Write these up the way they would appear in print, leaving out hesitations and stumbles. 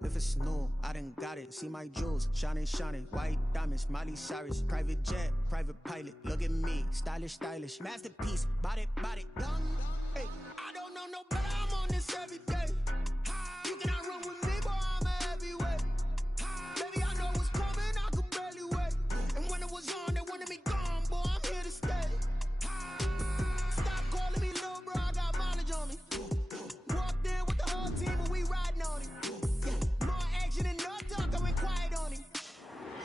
it if it's new. I done got it. See my jewels, shining, shining. White diamonds, Miley Cyrus. Private jet, private pilot. Look at me, stylish, stylish. Masterpiece, body, body, young. Hey, I don't know no better. I'm on this every day. You cannot run with me, boy. I'm a heavyweight. Baby, I know what's coming. I could barely wait. And when it was on, they wanted me gone, boy. I'm here to stay. Stop calling me little bro. I got mileage on me. Walked in with the whole team and we riding on it. Yeah, more action and no talk. I went quiet on him.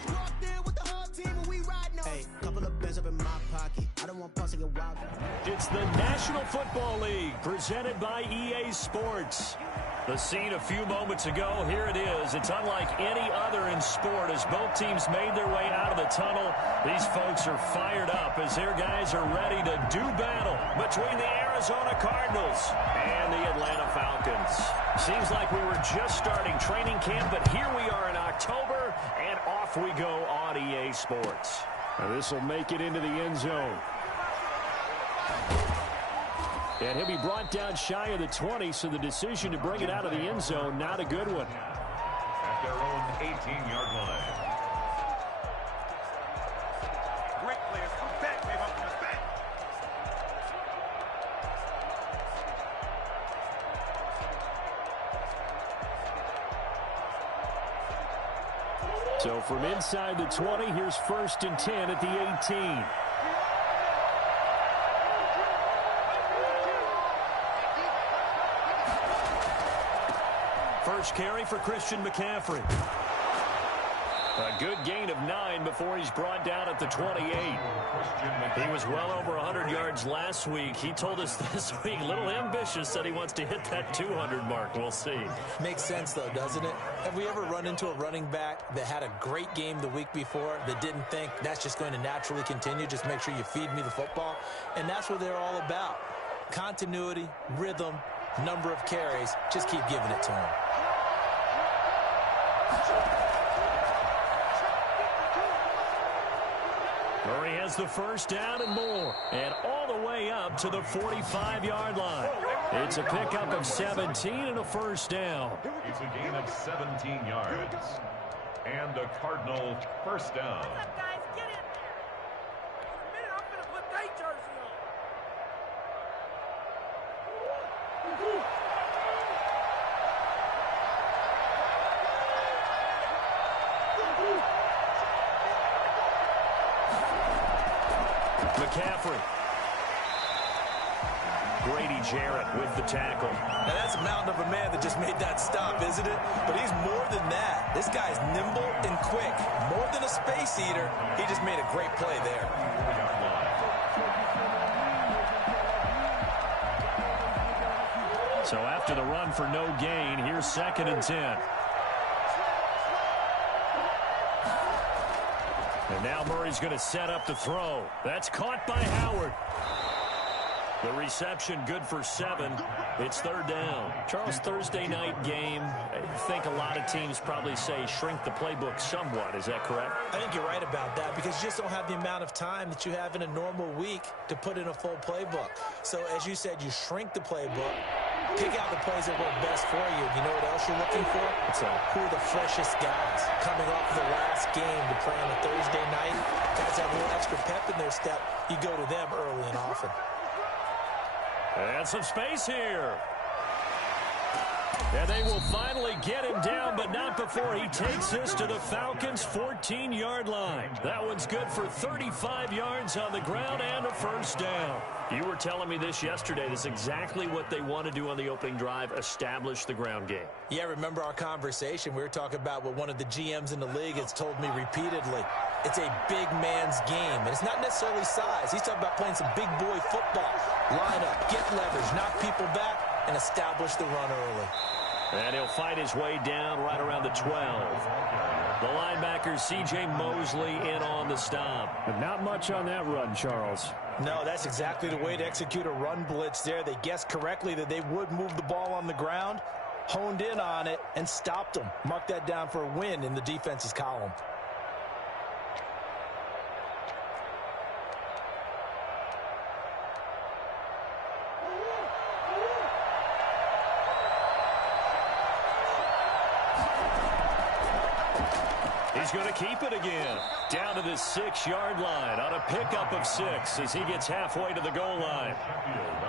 Walked in with the whole team and we riding on it. Hey, couple of bins up in my pocket. I don't want pulse to get wild. It's the National Football League, presented by EA Sports. The scene a few moments ago, here it is. It's unlike any other in sport as both teams made their way out of the tunnel. These folks are fired up as their guys are ready to do battle between the Arizona Cardinals and the Atlanta Falcons. Seems like we were just starting training camp, but here we are in October, and off we go on EA Sports. Now this will make it into the end zone. And he'll be brought down shy of the 20, so the decision to bring it out of the end zone, not a good one. At their own 18-yard line. Great players. Come back, baby. Up in the back. So from inside the 20, here's 1st and 10 at the 18. First carry for Christian McCaffrey. A good gain of 9 before he's brought down at the 28. He was well over 100 yards last week. He told us this week, a little ambitious, said he wants to hit that 200 mark. We'll see. Makes sense, though, doesn't it? Have we ever run into a running back that had a great game the week before that didn't think that's just going to naturally continue? Just make sure you feed me the football. And that's what they're all about. Continuity, rhythm, number of carries. Just keep giving it to him. Murray has the first down and more, and all the way up to the 45-yard line. It's a pickup of 17 and a first down. It's a gain of 17 yards. And a Cardinal first down. What's up, guys? Get in there. In a minute, I'm going to put their jersey on. McCaffrey. Grady Jarrett with the tackle. Now that's a mountain of a man that just made that stop, isn't it? But he's more than that. This guy's nimble and quick. More than a space eater. He just made a great play there. So after the run for no gain, here's 2nd and 10. And now Murray's going to set up the throw. That's caught by Howard. The reception good for 7. It's 3rd down. Charles, Thursday night game. I think a lot of teams probably say shrink the playbook somewhat. Is that correct? I think you're right about that because you just don't have the amount of time that you have in a normal week to put in a full playbook. So as you said, you shrink the playbook. Pick out the plays that work best for you. You know what else you're looking for? Who are the freshest guys coming off the last game to play on a Thursday night? Guys have a little extra pep in their step. You go to them early and often. And some space here. And they will finally get him down, but not before he takes this to the Falcons' 14-yard line. That one's good for 35 yards on the ground and a first down. You were telling me this yesterday. This is exactly what they want to do on the opening drive, establish the ground game. Yeah, remember our conversation? We were talking about what one of the GMs in the league has told me repeatedly. It's a big man's game, and it's not necessarily size. He's talking about playing some big boy football. Line up, get leverage, knock people back, and establish the run early. And he'll fight his way down right around the 12. The linebacker, C.J. Mosley, in on the stop. But not much on that run, Charles. No, that's exactly the way to execute a run blitz there. They guessed correctly that they would move the ball on the ground, honed in on it, and stopped them. Mark that down for a win in the defense's column. he's going to keep it again. Down to the 6-yard line on a pickup of 6 as he gets halfway to the goal line.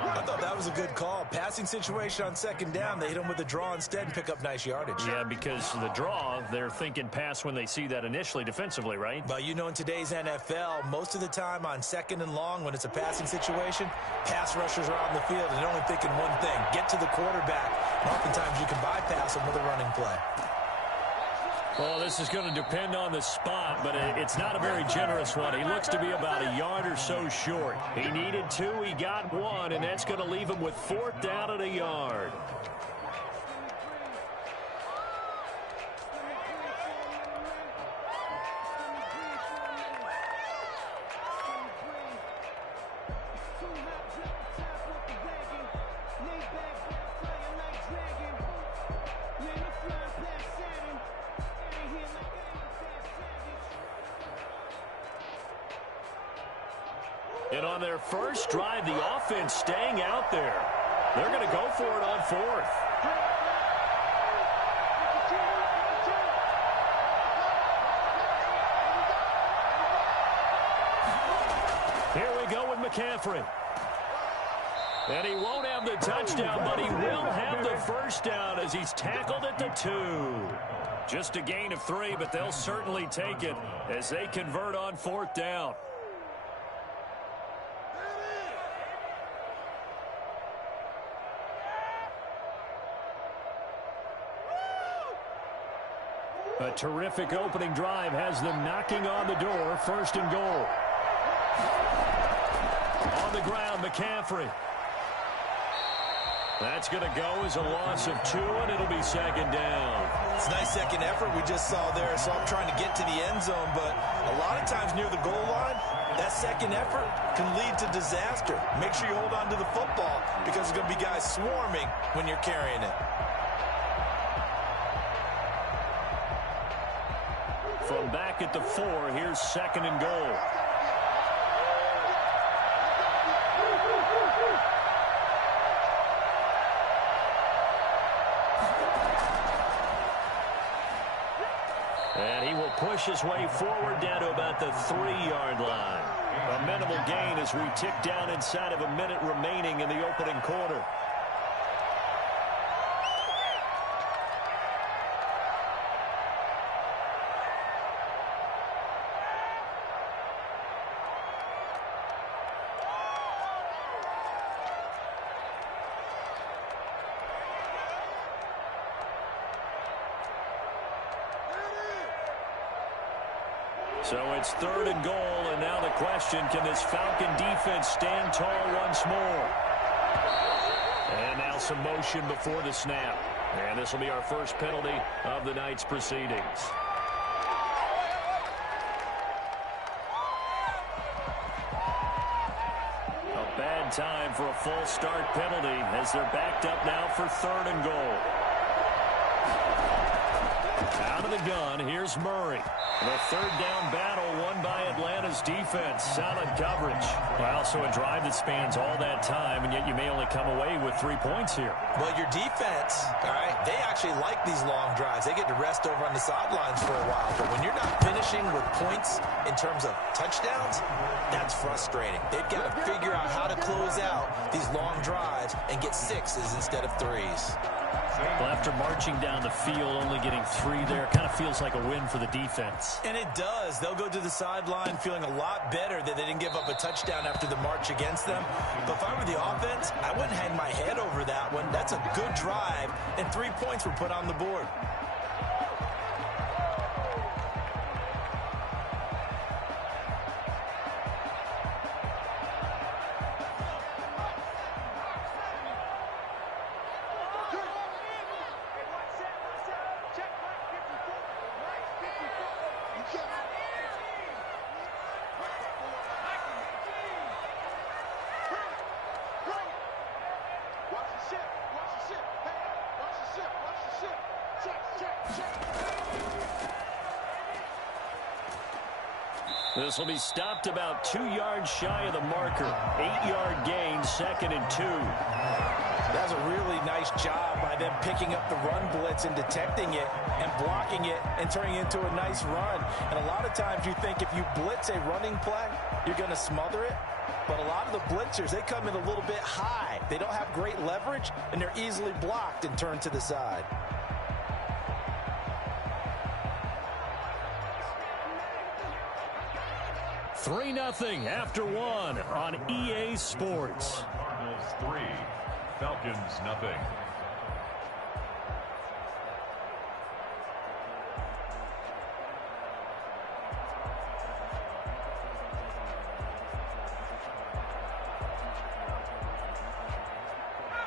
I thought that was a good call. Passing situation on second down. They hit him with a draw instead and pick up nice yardage. Yeah, because the draw, they're thinking pass when they see that initially defensively, right? But you know, in today's NFL, most of the time on second and long, when it's a passing situation, pass rushers are on the field and they're only thinking one thing: get to the quarterback. And oftentimes you can bypass them with a running play. Well, this is going to depend on the spot, but it's not a very generous one. He looks to be about a yard or so short. He needed 2, he got 1, and that's going to leave him with 4th down and a yard. And on their first drive, the offense staying out there. They're going to go for it on 4th. Here we go with McCaffrey. And he won't have the touchdown, but he will have the first down as he's tackled at the 2. Just a gain of 3, but they'll certainly take it as they convert on 4th down. A terrific opening drive has them knocking on the door. 1st and goal. On the ground, McCaffrey. That's going to go as a loss of 2, and it'll be 2nd down. It's a nice second effort we just saw there. So I'm trying to get to the end zone, but a lot of times near the goal line, that second effort can lead to disaster. Make sure you hold on to the football because there's going to be guys swarming when you're carrying it. From back at the 4, here's 2nd and goal. And he will push his way forward down to about the 3-yard line. A minimal gain as we tick down inside of a minute remaining in the opening quarter. So it's 3rd and goal, and now the question, can this Falcon defense stand tall once more? And now some motion before the snap. And this will be our first penalty of the night's proceedings. A bad time for a false start penalty as they're backed up now for 3rd and goal. Out of the gun, here's Murray. The 3rd down battle won by Atlanta's defense. Solid coverage. Well, so a drive that spans all that time, and yet you may only come away with 3 points here. Well, your defense, all right, they actually like these long drives. They get to rest over on the sidelines for a while. But when you're not finishing with points in terms of touchdowns, that's frustrating. They've got to figure out how to close out these long drives and get 6s instead of 3s. Well, after marching down the field, only getting 3 there, kind of feels like a win for the defense. And it does. They'll go to the sideline feeling a lot better that they didn't give up a touchdown after the march against them. But if I were the offense, I wouldn't hang my head over that one. That's a good drive, and 3 points were put on the board. This will be stopped about 2 yards shy of the marker. 8-yard gain, 2nd and 2. That's a really nice job by them picking up the run blitz and detecting it and blocking it and turning it into a nice run. And a lot of times you think if you blitz a running play, you're going to smother it. But a lot of the blitzers, they come in a little bit high. They don't have great leverage, and they're easily blocked and turned to the side. Three 0 after one on EA Sports. Cardinals 3, Falcons 0.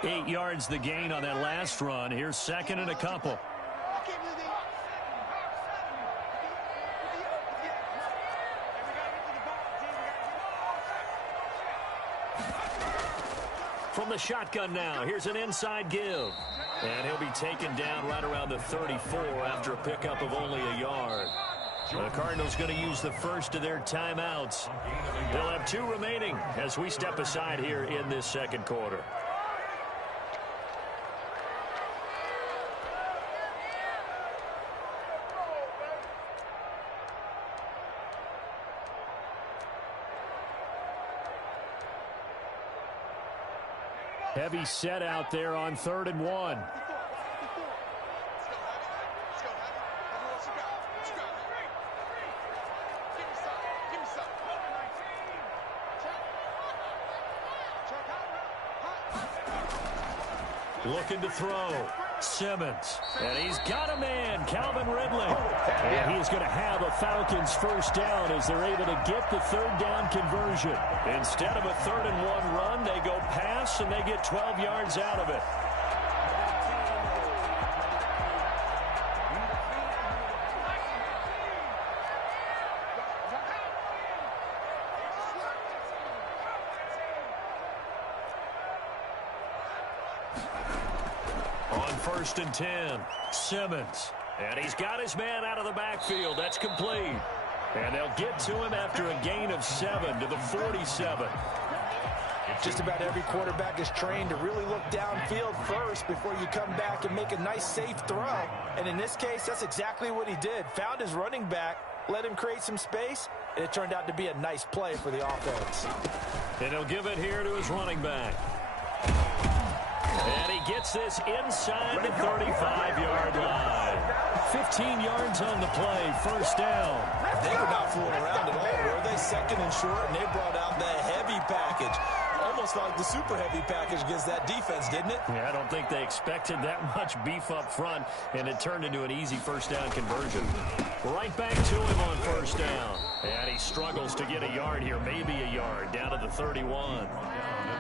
Eight yards the gain on that last run. Here's second and a couple. From the shotgun now, here's an inside give. And he'll be taken down right around the 34 after a pickup of only a yard. The Cardinals going to use the first of their timeouts. They'll have two remaining as we step aside here in this second quarter. Heavy set out there on 3rd and 1. Looking to throw. Simmons. And he's got a man, Calvin Ridley. And he's going to have a Falcons first down as they're able to get the 3rd down conversion. Instead of a 3rd and 1 run, they go pass and they get 12 yards out of it. On 1st and 10, Simmons. And he's got his man out of the backfield. That's complete. And they'll get to him after a gain of 7 to the 47. Just about every quarterback is trained to really look downfield first before you come back and make a nice, safe throw. And in this case, that's exactly what he did. Found his running back, let him create some space, and it turned out to be a nice play for the offense. And he'll give it here to his running back. And he gets this inside the 35-yard line. 15 yards on the play, first down. They were not fooling around at all, were they? 2nd and short, and they brought out that heavy package. Almost like the super heavy package against that defense, didn't it? Yeah, I don't think they expected that much beef up front, and it turned into an easy first down conversion. Right back to him on first down. And he struggles to get a yard here, maybe a yard, down to the 31.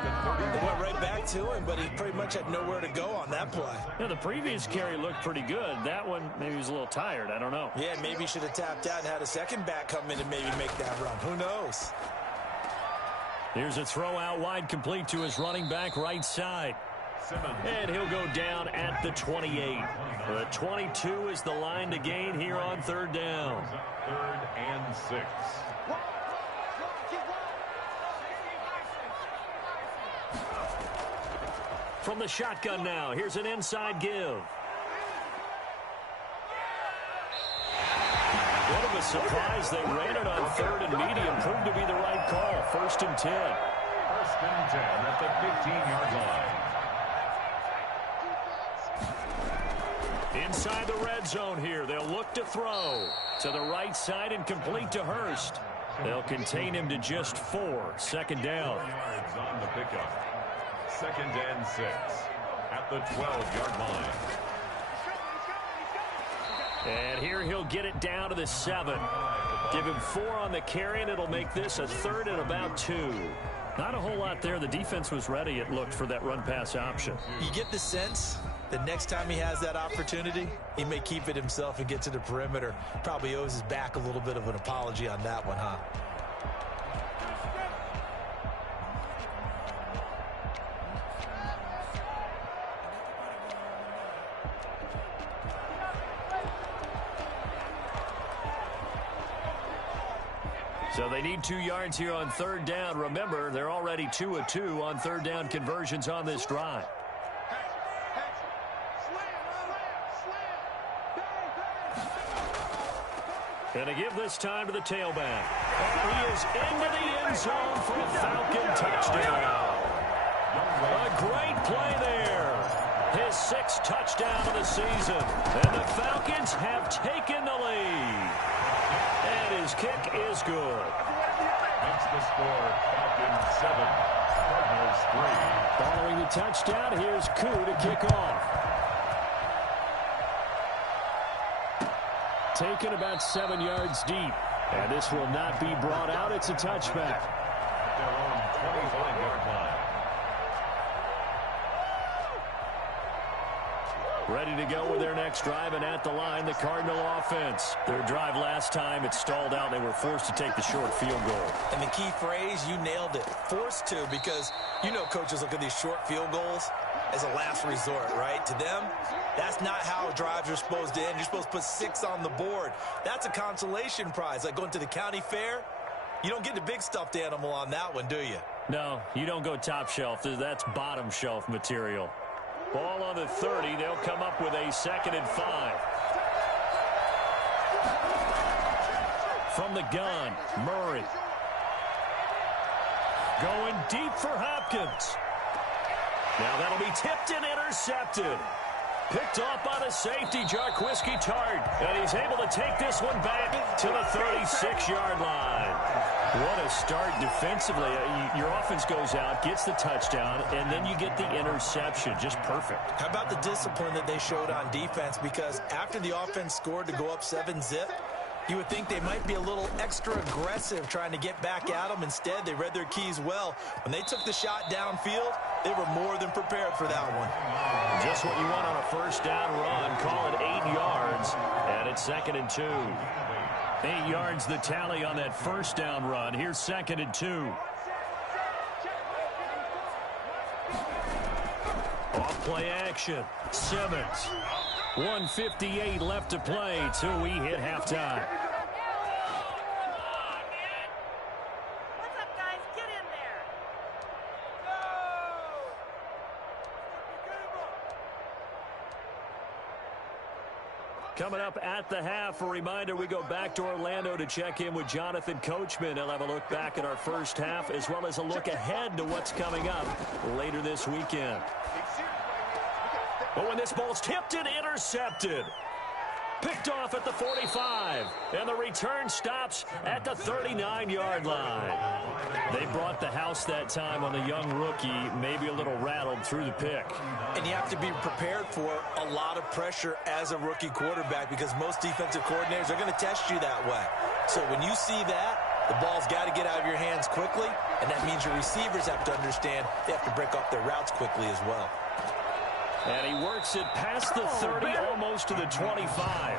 They went right back to him, but he pretty much had nowhere to go on that play. Yeah, the previous carry looked pretty good. That one, maybe he was a little tired. I don't know. Yeah, maybe he should have tapped out and had a second back come in and maybe make that run. Who knows? Here's a throw out wide, complete to his running back right side. And he'll go down at the 28. The 22 is the line to gain here on 3rd down. 3rd and 6. From the shotgun now, here's an inside give. What of a surprise. They ran it on 3rd and medium. Proved to be the right call. 1st and 10. 1st and 10 at the 15-yard line. Inside the red zone here. They'll look to throw to the right side and complete to Hurst. They'll contain him to just 4. 2nd down. 4 yards on the pickup. 2nd and 6 at the 12-yard line. And here he'll get it down to the 7. Give him 4 on the carry, and it'll make this a 3rd and about 2. Not a whole lot there. The defense was ready, it looked, for that run-pass option. You get the sense that next time he has that opportunity, he may keep it himself and get to the perimeter. Probably owes his back a little bit of an apology on that one, huh? So they need 2 yards here on 3rd down. Remember, they're already 2 of 2 on 3rd down conversions on this drive. And to give this time to the tailback. And he is into the end zone for a Falcon touchdown. A great play there. His 6th touchdown of the season. And the Falcons have taken the lead. And his kick is good. That's the score. Falcons 7, Cardinals 3. Following the touchdown, here's Koo to kick off. Taken about 7 yards deep. And this will not be brought out. It's a touchback. Their own 25-yard line. Ready to go with their next drive, and at the line, the Cardinal offense. Their drive last time, it stalled out. They were forced to take the short field goal. And the key phrase, you nailed it, forced to, because you know coaches look at these short field goals as a last resort, right? To them, that's not how drives are supposed to end. You're supposed to put 6 on the board. That's a consolation prize, like going to the county fair. You don't get the big stuffed animal on that one, do you? No, you don't go top shelf. That's bottom shelf material. Ball on the 30. They'll come up with a 2nd and 5. From the gun, Murray. Going deep for Hopkins. Now that'll be tipped and intercepted. Picked off by the safety, Jarquiski Tart. And he's able to take this one back to the 36-yard line. What a start defensively. Your offense goes out, gets the touchdown, and then you get the interception. Just perfect. How about the discipline that they showed on defense? Because after the offense scored to go up 7-zip, you would think they might be a little extra aggressive trying to get back at them. Instead, they read their keys well. When they took the shot downfield, they were more than prepared for that one. Just what you want on a first down run. Call it 8 yards, and it's 2nd and 2. 8 yards the tally on that first down run. Here's 2nd and 2. Off play action. Simmons. 1:58 left to play till we hit halftime. What's up, guys? Get in there. Coming up at the half, a reminder, we go back to Orlando to check in with Jonathan Coachman. He'll have a look back at our first half as well as a look ahead to what's coming up later this weekend. But when this ball's tipped and intercepted, picked off at the 45, and the return stops at the 39-yard line. They brought the house that time on the young rookie, maybe a little rattled through the pick. And you have to be prepared for a lot of pressure as a rookie quarterback because most defensive coordinators are going to test you that way. So when you see that, the ball's got to get out of your hands quickly, and that means your receivers have to understand they have to break off their routes quickly as well. And he works it past the 30, almost to the 25.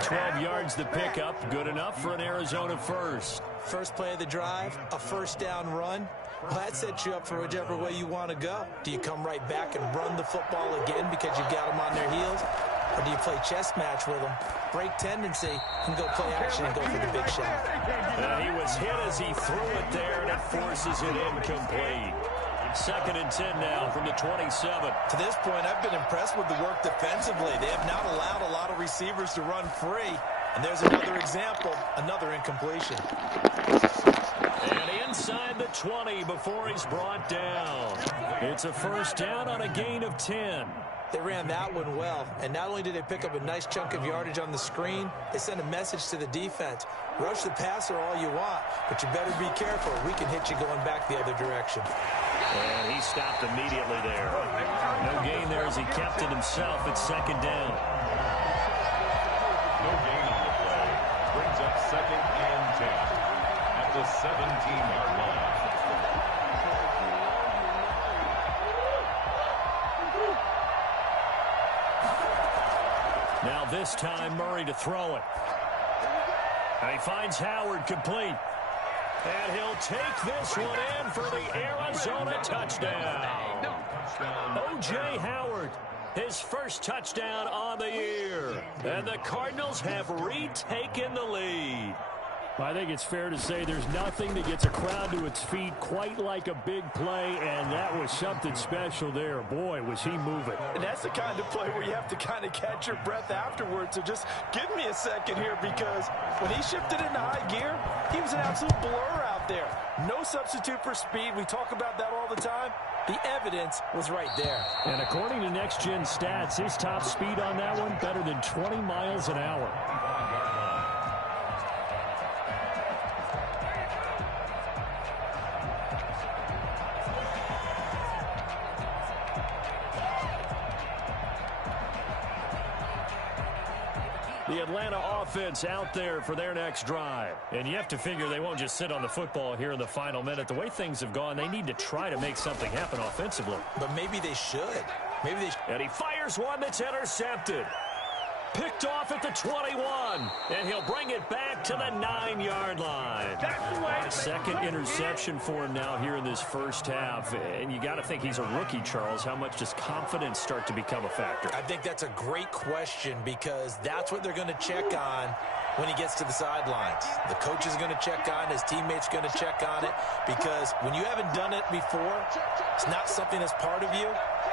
12 yards the pickup, good enough for an Arizona first. First play of the drive, a first down run. Well, that sets you up for whichever way you want to go. Do you come right back and run the football again because you got them on their heels? Or do you play chess match with them, break tendency, and go play action and go for the big shot? And he was hit as he threw it there, and it forces it incomplete. 2nd and 10 now from the 27. To this point, I've been impressed with the work defensively. They have not allowed a lot of receivers to run free. And there's another example, another incompletion. And inside the 20 before he's brought down. It's a first down on a gain of 10. They ran that one well, and not only did they pick up a nice chunk of yardage on the screen, they sent a message to the defense. Rush the passer all you want, but you better be careful. We can hit you going back the other direction. And he stopped immediately there. No gain there as he kept it himself at 2nd down. No gain on the play. Brings up 2nd and 10 at the 17-yard line. Now this time Murray to throw it. And he finds Howard complete. And he'll take this one in for the Arizona touchdown. O.J. Howard, his first touchdown on the year. And the Cardinals have retaken the lead. I think it's fair to say there's nothing that gets a crowd to its feet quite like a big play, and that was something special there. Boy, was he moving. And that's the kind of play where you have to kind of catch your breath afterwards. So just give me a second here, because when he shifted into high gear, he was an absolute blur out there. No substitute for speed. We talk about that all the time. The evidence was right there. And according to Next Gen Stats, his top speed on that one, better than 20 miles an hour. The Atlanta offense out there for their next drive. And you have to figure they won't just sit on the football here in the final minute. The way things have gone, they need to try to make something happen offensively. But maybe they should. And he fires one that's intercepted. Picked off at the 21. And he'll bring it back to the 9-yard line. Second interception for him now here in this first half. And you got to think he's a rookie, Charles. How much does confidence start to become a factor? I think that's a great question, because that's what they're going to check on when he gets to the sidelines. The coach is going to check on it. His teammates going to check on it, because when you haven't done it before, it's not something that's part of you.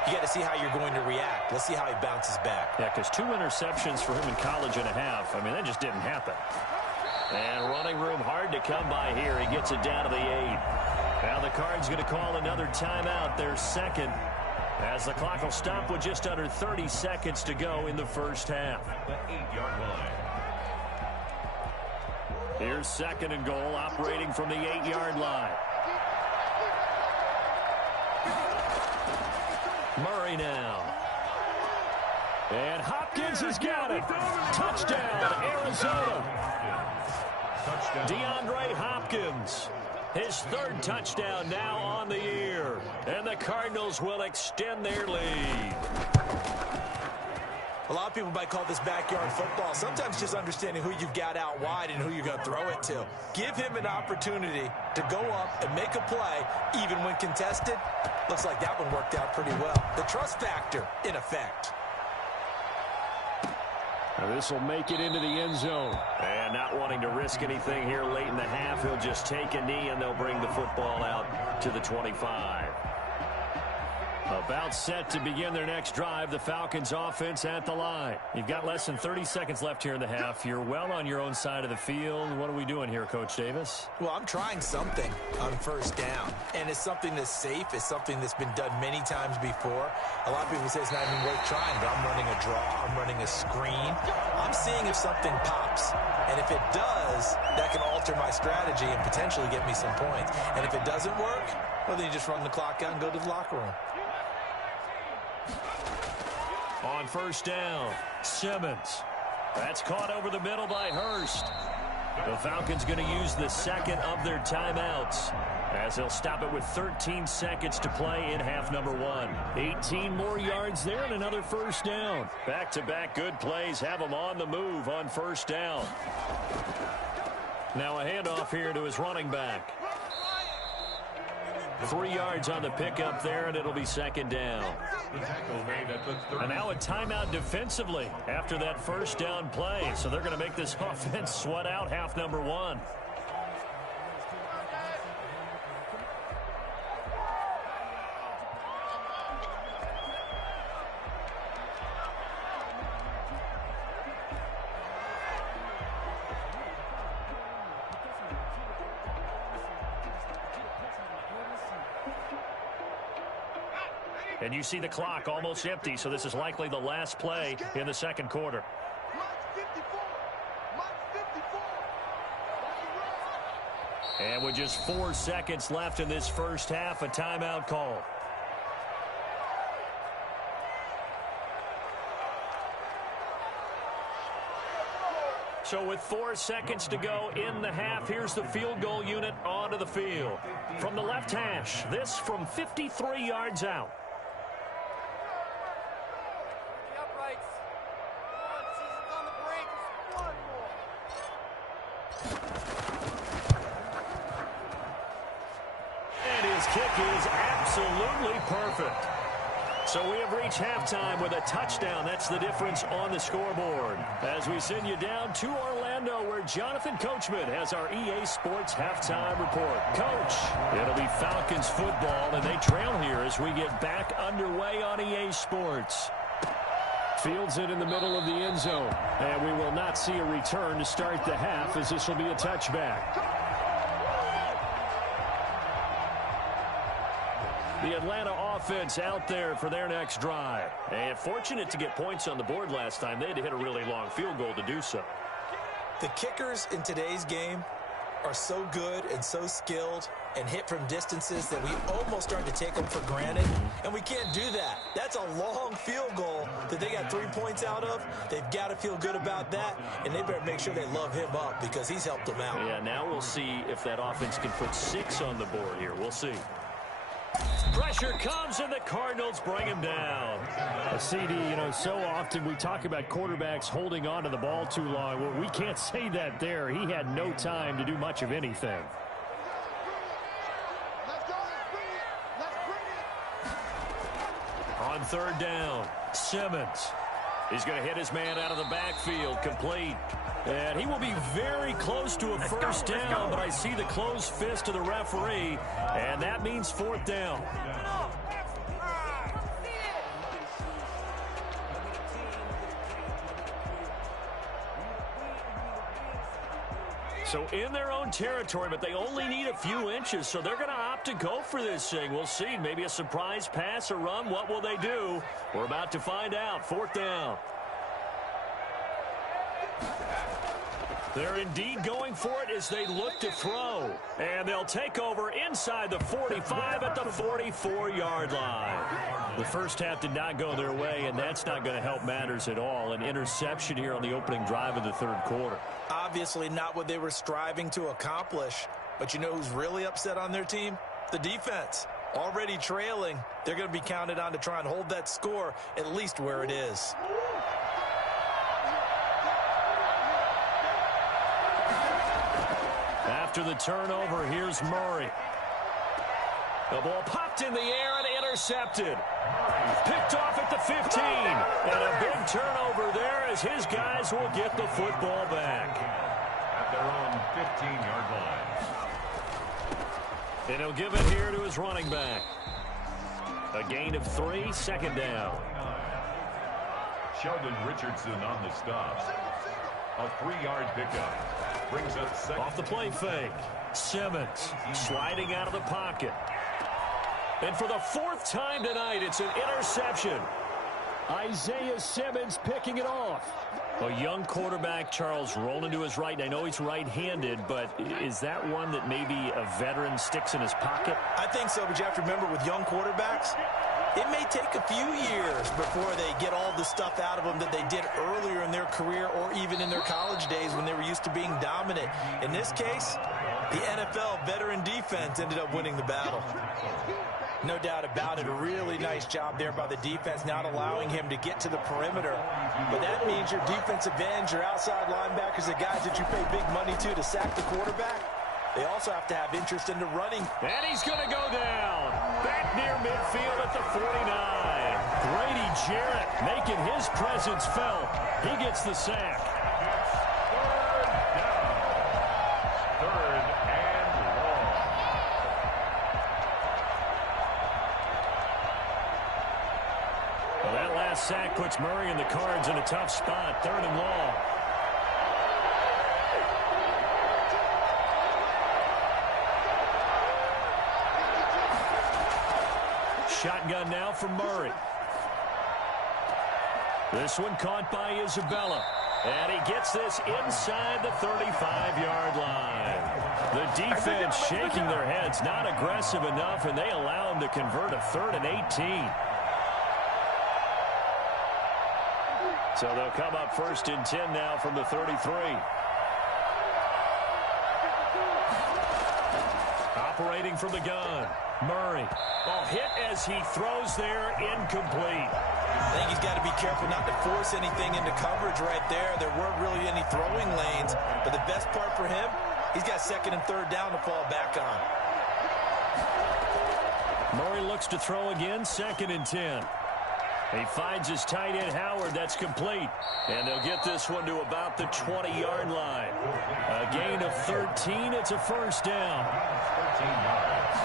You got to see how you're going to react. Let's see how he bounces back. Yeah, because 2 interceptions for him in college and a half. I mean, that just didn't happen. And running room hard to come by here. He gets it down to the 8. Now the Cards going to call another timeout, their second, as the clock will stop with just under 30 seconds to go in the first half. The 8-yard line. Here's second and goal, operating from the 8-yard line. Murray now. And Hopkins has got it. Touchdown, Arizona. DeAndre Hopkins. His third touchdown now on the year. And the Cardinals will extend their lead. A lot of people might call this backyard football. Sometimes just understanding who you've got out wide and who you're going to throw it to. Give him an opportunity to go up and make a play, even when contested. Looks like that one worked out pretty well. The trust factor in effect. Now this will make it into the end zone. And not wanting to risk anything here late in the half, he'll just take a knee and they'll bring the football out to the 25. About set to begin their next drive, the Falcons offense at the line. You've got less than 30 seconds left here in the half. You're well on your own side of the field. What are we doing here, Coach Davis? Well, I'm trying something on first down, and it's something that's safe. It's something that's been done many times before. A lot of people say it's not even worth trying, but I'm running a draw. I'm running a screen. I'm seeing if something pops, and if it does, that can alter my strategy and potentially get me some points. And if it doesn't work, well, then you just run the clock out and go to the locker room. On first down, Simmons. That's caught over the middle by Hurst. The Falcons going to use the second of their timeouts, as they'll stop it with 13 seconds to play in half number 1. 18 more yards there and another first down. Back-to-back good plays have them on the move on first down. Now a handoff here to his running back. 3 yards on the pickup there, and it'll be second down. And now a timeout defensively after that first down play. So they're going to make this offense sweat out half number 1. And you see the clock almost empty, so this is likely the last play in the second quarter. And with just 4 seconds left in this first half, a timeout call. So with 4 seconds to go in the half, here's the field goal unit onto the field. From the left hash, this from 53 yards out. Kick is absolutely perfect. So we have reached halftime with a touchdown. That's the difference on the scoreboard. As we send you down to Orlando, where Jonathan Coachman has our EA Sports halftime report. Coach, it'll be Falcons football, and they trail here as we get back underway on EA Sports. Fields it in the middle of the end zone, and we will not see a return to start the half, as this will be a touchback. The Atlanta offense out there for their next drive. And fortunate to get points on the board last time. They had to hit a really long field goal to do so. The kickers in today's game are so good and so skilled and hit from distances that we almost start to take them for granted, and we can't do that. That's a long field goal that they got 3 points out of. They've got to feel good about that, and they better make sure they love him up because he's helped them out. Yeah, now we'll see if that offense can put 6 on the board here. We'll see. Pressure comes, and the Cardinals bring him down. CD, so often we talk about quarterbacks holding on to the ball too long. Well, we can't say that there. He had no time to do much of anything. On third down, Simmons. He's going to hit his man out of the backfield, complete. And he will be very close to a first down, but I see the closed fist of the referee, and that means fourth down. So in their own territory, but they only need a few inches, so they're going to opt to go for this thing. We'll see. Maybe a surprise pass or run. What will they do? We're about to find out. Fourth down. They're indeed going for it as they look to throw. And they'll take over inside the 45 at the 44-yard line. The first half did not go their way, and that's not going to help matters at all. An interception here on the opening drive of the third quarter. Obviously not what they were striving to accomplish. But you know who's really upset on their team? The defense. Already trailing. They're going to be counted on to try and hold that score at least where it is. After the turnover, here's Murray. The ball popped in the air and intercepted. Picked off at the 15. And a big turnover there as his guys will get the football back. At their own 15-yard line. And he'll give it here to his running back. A gain of 3, second down. Sheldon Richardson on the stop. A 3-yard pickup. Brings up second. Off the play fake. Simmons sliding out of the pocket. And for the 4th time tonight, it's an interception. Isaiah Simmons picking it off. A young quarterback, Charles, rolling to his right. And I know he's right-handed, but is that one that maybe a veteran sticks in his pocket? I think so, but you have to remember with young quarterbacks, it may take a few years before they get all the stuff out of them that they did earlier in their career or even in their college days when they were used to being dominant. In this case, the NFL veteran defense ended up winning the battle. No doubt about it. A really nice job there by the defense, not allowing him to get to the perimeter. But that means your defensive ends, your outside linebackers, the guys that you pay big money to sack the quarterback, they also have to have interest in the running. And he's going to go down. Back near midfield at the 49. Grady Jarrett making his presence felt. He gets the sack. Third and long. Well, that last sack puts Murray and the Cards in a tough spot. Third and long. Shotgun now from Murray. This one caught by Isabella. And he gets this inside the 35-yard line. The defense shaking their heads, not aggressive enough, and they allow him to convert a 3rd and 18. So they'll come up 1st and 10 now from the 33. Operating from the gun. Murray. Ball hit as he throws there, incomplete. I think he's got to be careful not to force anything into coverage right there. There weren't really any throwing lanes, but the best part for him, he's got 2nd and 3rd down to fall back on. Murray looks to throw again, 2nd and 10. He finds his tight end, Howard. That's complete. And they'll get this one to about the 20-yard line. A gain of 13. It's a first down. 13 yards.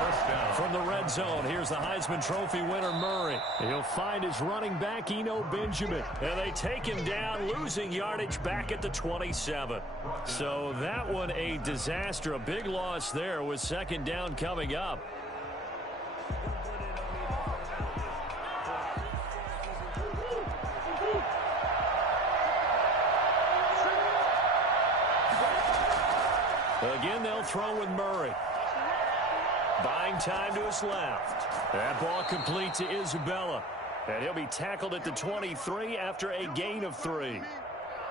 First down. From the red zone, here's the Heisman Trophy winner, Murray. He'll find his running back, Eno Benjamin. And they take him down, losing yardage back at the 27. So that one a disaster. A big loss there with second down coming up. Again, they'll throw with Murray. Buying time to his left. That ball complete to Isabella. And he'll be tackled at the 23 after a gain of 3.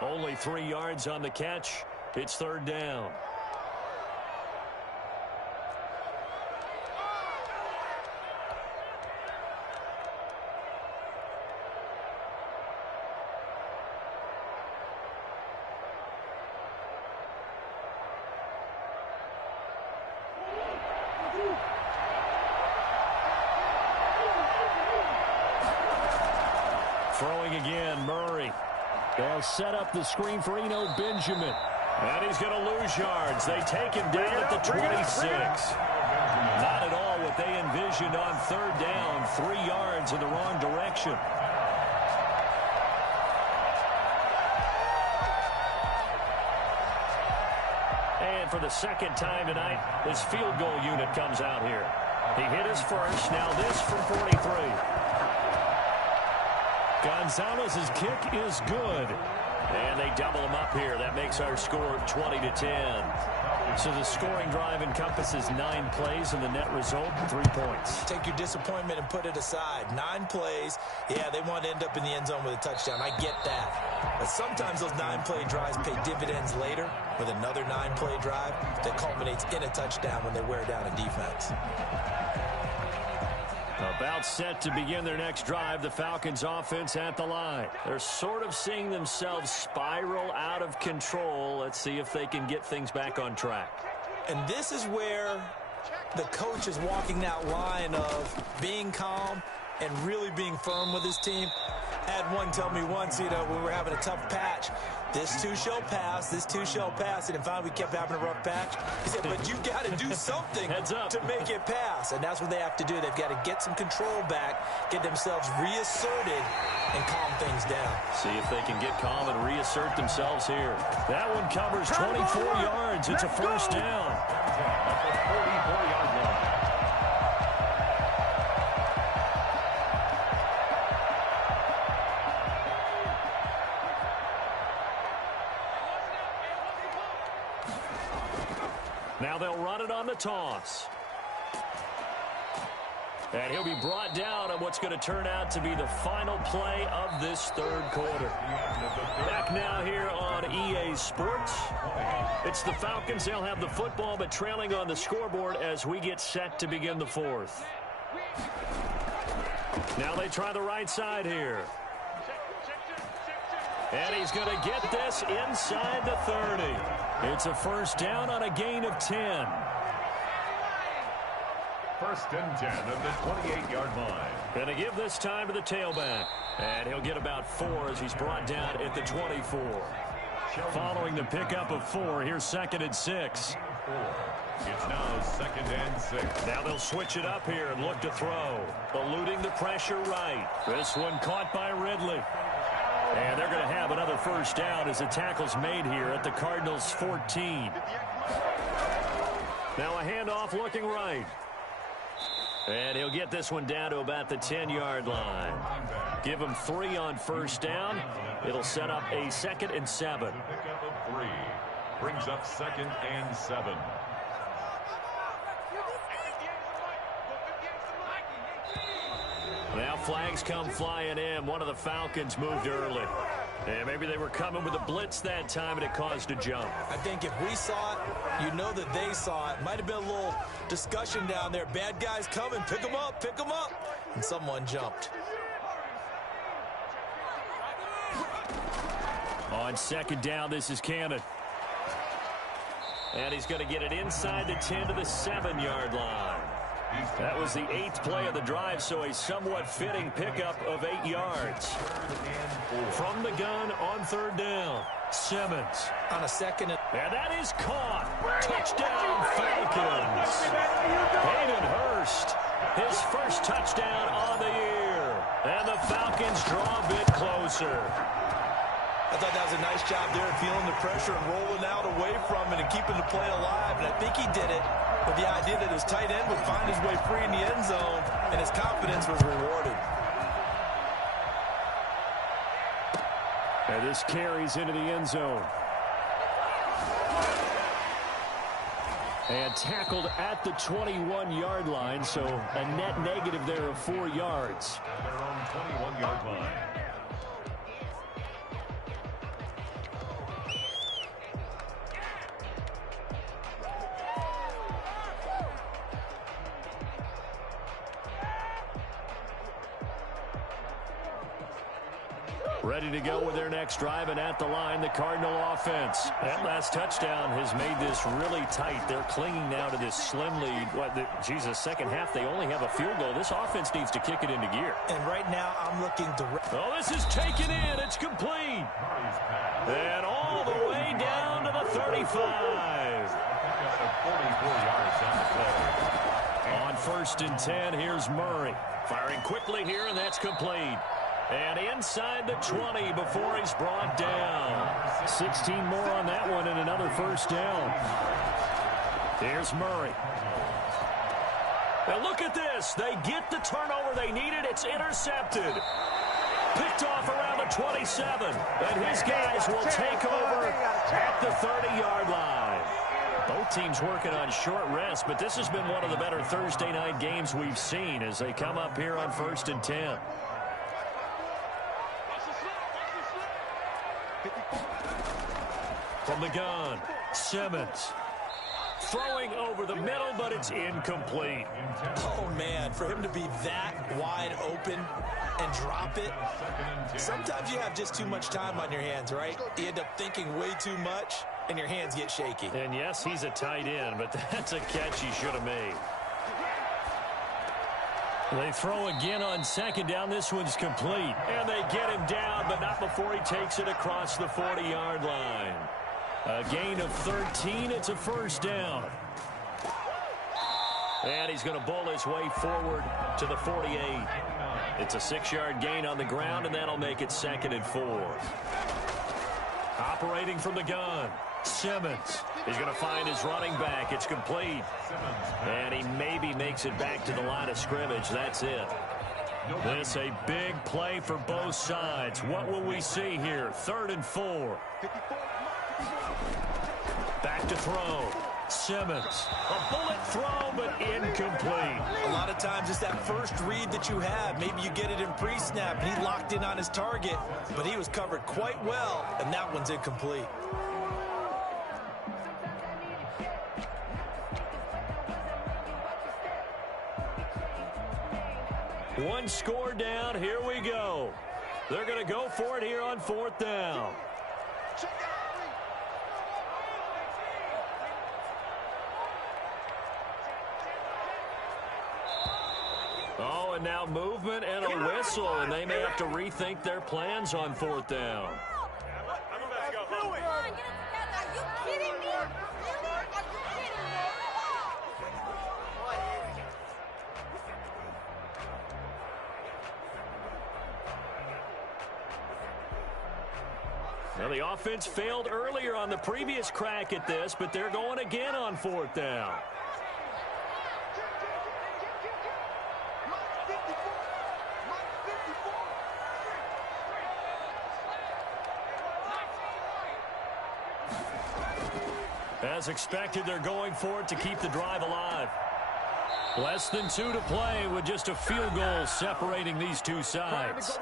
Only 3 yards on the catch. It's third down. Throwing again, Murray. They'll set up the screen for Eno Benjamin. And he's going to lose yards. They take him down at the 26. Not at all what they envisioned on third down. 3 yards in the wrong direction. And for the second time tonight, his field goal unit comes out here. He hit his first. Now this from 43. Gonzalez's kick is good. And they double him up here. That makes our score 20-10. So the scoring drive encompasses 9 plays, and the net result, 3 points. Take your disappointment and put it aside. 9 plays. Yeah, they want to end up in the end zone with a touchdown. I get that. But sometimes those 9-play drives pay dividends later with another 9-play drive that culminates in a touchdown when they wear down a defense. About set to begin their next drive, the Falcons offense at the line. They're sort of seeing themselves spiral out of control. Let's see if they can get things back on track. And this is where the coach is walking that line of being calm and really being firm with his team. I had one tell me once, when we were having a tough patch, this too shall pass, this too shall pass. And finally we kept having a rough patch. He said, but you got to do something to make it pass. And that's what they have to do. They've got to get some control back, get themselves reasserted, and calm things down. See if they can get calm and reassert themselves here. That one covers 24 yards. It's a first down. At the 44-yard line. Now they'll run it on the toss. And he'll be brought down on what's going to turn out to be the final play of this third quarter. Back now here on EA Sports. It's the Falcons. They'll have the football, but trailing on the scoreboard as we get set to begin the fourth. Now they try the right side here. And he's going to get this inside the 30. It's a first down on a gain of 10. First and 10 of the 28-yard line. Going to give this time to the tailback. And he'll get about 4 as he's brought down at the 24. Following the pickup of 4, here's 2nd and 6. It's now 2nd and 6. Now they'll switch it up here and look to throw. Eluding the pressure right. This one caught by Ridley. And they're going to have another first down as the tackle's made here at the Cardinals' 14. Now a handoff looking right. And he'll get this one down to about the 10-yard line. Give him 3 on first down. It'll set up a 2nd and 7. Pickup of 3 brings up 2nd and 7. Now flags come flying in. One of the Falcons moved early. And maybe they were coming with a blitz that time and it caused a jump. I think if we saw it, you know that they saw it. Might have been a little discussion down there. Bad guys coming. Pick them up. Pick them up. And someone jumped. On second down, this is Cannon. And he's going to get it inside the 10 to the 7-yard line. That was the 8th play of the drive, so a somewhat fitting pickup of 8 yards. From the gun on 3rd down, Simmons. On a second. And that is caught. Touchdown, Falcons. Hayden Hurst, his first touchdown on the year. And the Falcons draw a bit closer. I thought that was a nice job there, feeling the pressure and rolling out away from it and keeping the play alive. And I think he did it with the idea that his tight end would find his way free in the end zone, and his confidence was rewarded. And this carries into the end zone. And tackled at the 21-yard line, so a net negative there of 4 yards. Their own 21-yard line. Ready to go with their next drive, and at the line, the Cardinal offense. That last touchdown has made this really tight. They're clinging now to this slim lead. Second half, they only have a field goal. This offense needs to kick it into gear. And right now, I'm looking direct. Oh, this is taken in. It's complete. And all the way down to the 35. On 1st and 10, here's Murray. Firing quickly here, and that's complete. And inside the 20 before he's brought down. 16 more on that one and another first down. Here's Murray. Now look at this. They get the turnover they needed. It's intercepted. Picked off around the 27. And his guys will take over at the 30-yard line. Both teams working on short rest, but this has been one of the better Thursday night games we've seen as they come up here on 1st and 10. From the gun, Simmons. Throwing over the middle, but it's incomplete. Oh, man, for him to be that wide open and drop it. Sometimes you have just too much time on your hands, right? You end up thinking way too much, and your hands get shaky. And yes, he's a tight end, but that's a catch he should have made. They throw again on 2nd down. This one's complete. And they get him down, but not before he takes it across the 40-yard line. A gain of 13. It's a first down. And he's going to bowl his way forward to the 48. It's a 6-yard gain on the ground, and that'll make it 2nd and 4. Operating from the gun, Simmons. He's going to find his running back. It's complete. And he maybe makes it back to the line of scrimmage. That's it. This a big play for both sides. What will we see here? 3rd and 4. Back to throw. Simmons. A bullet throw, but incomplete. A lot of times it's that first read that you have. Maybe you get it in pre-snap, and he locked in on his target, but he was covered quite well, and that one's incomplete. One score down. Here we go. They're going to go for it here on 4th down. Oh, and now movement and a whistle, and they may have to rethink their plans on 4th down. Now, the offense failed earlier on the previous crack at this, but they're going again on 4th down. As expected, they're going for it to keep the drive alive. Less than 2 to play with just a field goal separating these two sides.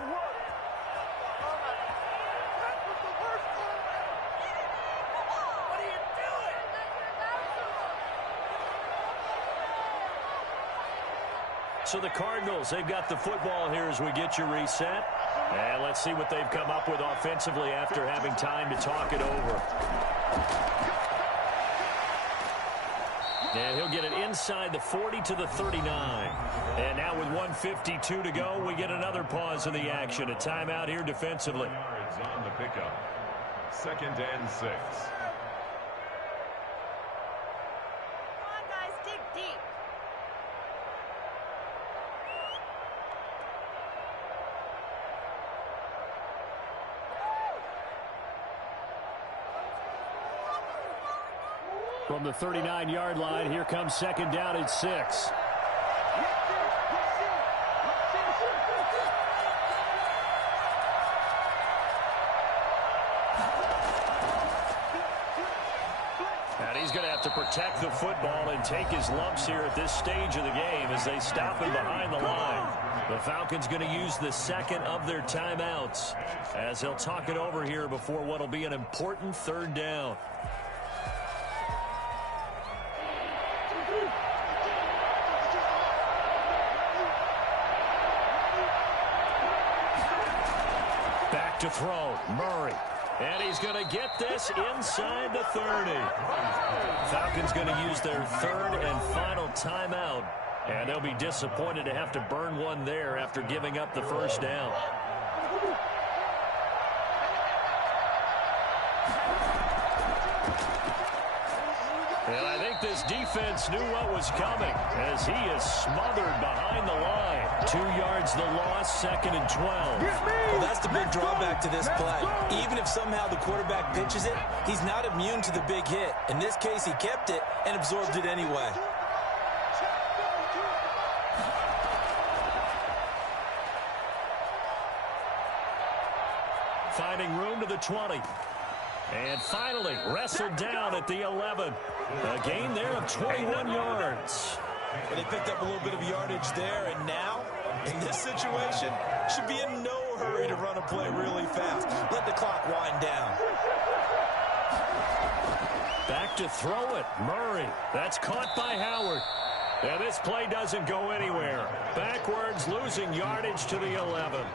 So the Cardinals, they've got the football here as we get you reset. And let's see what they've come up with offensively after having time to talk it over. And he'll get it inside the 40 to the 39. And now with 1:52 to go, we get another pause in the action. A timeout here defensively. Yards on the pickup. 2nd and 6. Come on, guys, dig deep. From the 39-yard line, here comes 2nd down and 6. And he's going to have to protect the football and take his lumps here at this stage of the game as they stop him behind the line. The Falcons going to use the second of their timeouts as they'll talk it over here before what will be an important 3rd down. Back to throw, Murray. And he's going to get this inside the 30. Falcons going to use their 3rd and final timeout. And they'll be disappointed to have to burn one there after giving up the 1st down. And I think this defense knew what was coming as he is smothered behind the line. 2 yards the loss, 2nd and 12. Well, that's the big drawback to this play. Even if somehow the quarterback pitches it, he's not immune to the big hit. In this case, he kept it and absorbed it anyway. Finding room to the 20. And finally wrestled down at the 11. A gain there of 21 yards. Well, they picked up a little bit of yardage there, and now, in this situation, should be in no hurry to run a play really fast. Let the clock wind down. Back to throw it, Murray. That's caught by Howard. And this play doesn't go anywhere. Backwards, losing yardage to the 11.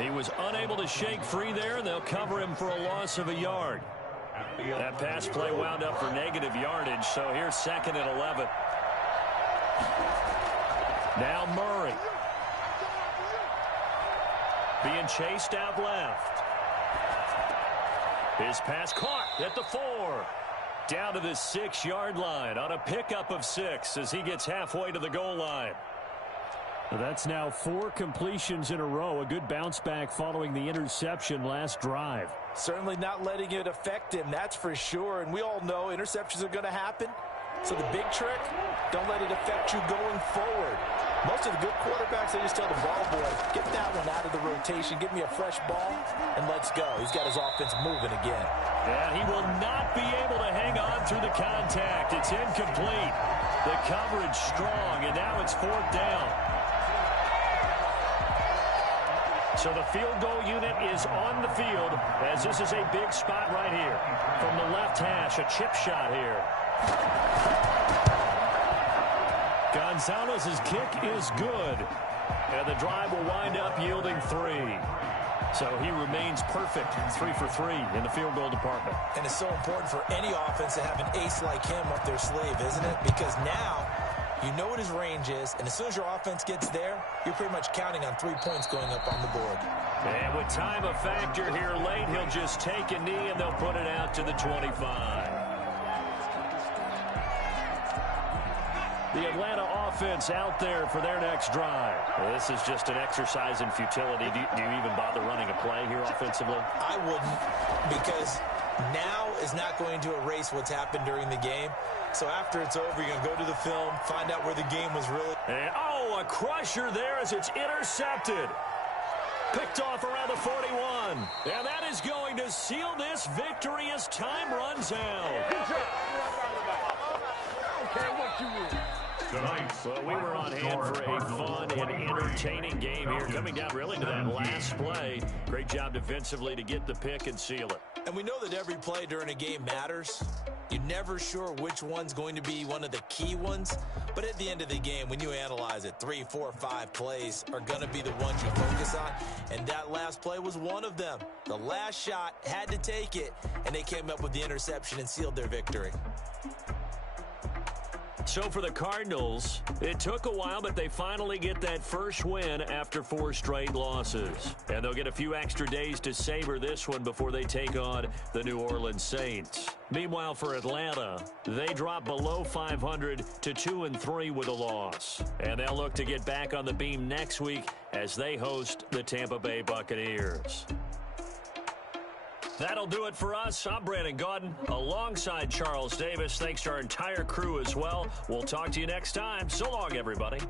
He was unable to shake free there, and they'll cover him for a loss of a yard. That pass play wound up for negative yardage, so here's 2nd and 11. Now Murray. Being chased out left. His pass caught at the 4. Down to the 6-yard line on a pickup of 6 as he gets halfway to the goal line. That's now 4 completions in a row. A good bounce back following the interception last drive. Certainly not letting it affect him, that's for sure. And we all know interceptions are going to happen. So the big trick, don't let it affect you going forward. Most of the good quarterbacks, they just tell the ball boy, get that one out of the rotation, give me a fresh ball, and let's go. He's got his offense moving again. And he will not be able to hang on through the contact. It's incomplete. The coverage strong, and now it's 4th down. So the field goal unit is on the field as this is a big spot right here. From the left hash, a chip shot here. Gonzalez's kick is good. And the drive will wind up yielding 3. So he remains perfect, 3 for 3 in the field goal department. And it's so important for any offense to have an ace like him up their sleeve, isn't it? Because now you know what his range is, and as soon as your offense gets there, you're pretty much counting on 3 points going up on the board. And with time a factor here late, he'll just take a knee and they'll put it out to the 25. The Atlanta offense out there for their next drive. Well, this is just an exercise in futility. Do you even bother running a play here offensively? I wouldn't, because now is not going to erase what's happened during the game. So after it's over, you're going to go to the film, find out where the game was really. And, a crusher there as it's intercepted. Picked off around the 41. And that is going to seal this victory as time runs out. Well, we were on hand for a fun and entertaining game here, coming down really to that last play. Great job defensively to get the pick and seal it. And we know that every play during a game matters. You're never sure which one's going to be one of the key ones. But at the end of the game, when you analyze it, 3, 4, 5 plays are going to be the ones you focus on. And that last play was one of them. The last shot had to take it, and they came up with the interception and sealed their victory. So for the Cardinals, it took a while, but they finally get that first win after 4 straight losses. And they'll get a few extra days to savor this one before they take on the New Orleans Saints. Meanwhile, for Atlanta, they drop below 500 to 2-3 with a loss. And they'll look to get back on the beam next week as they host the Tampa Bay Buccaneers. That'll do it for us. I'm Brandon Gaudin alongside Charles Davis. Thanks to our entire crew as well. We'll talk to you next time. So long, everybody.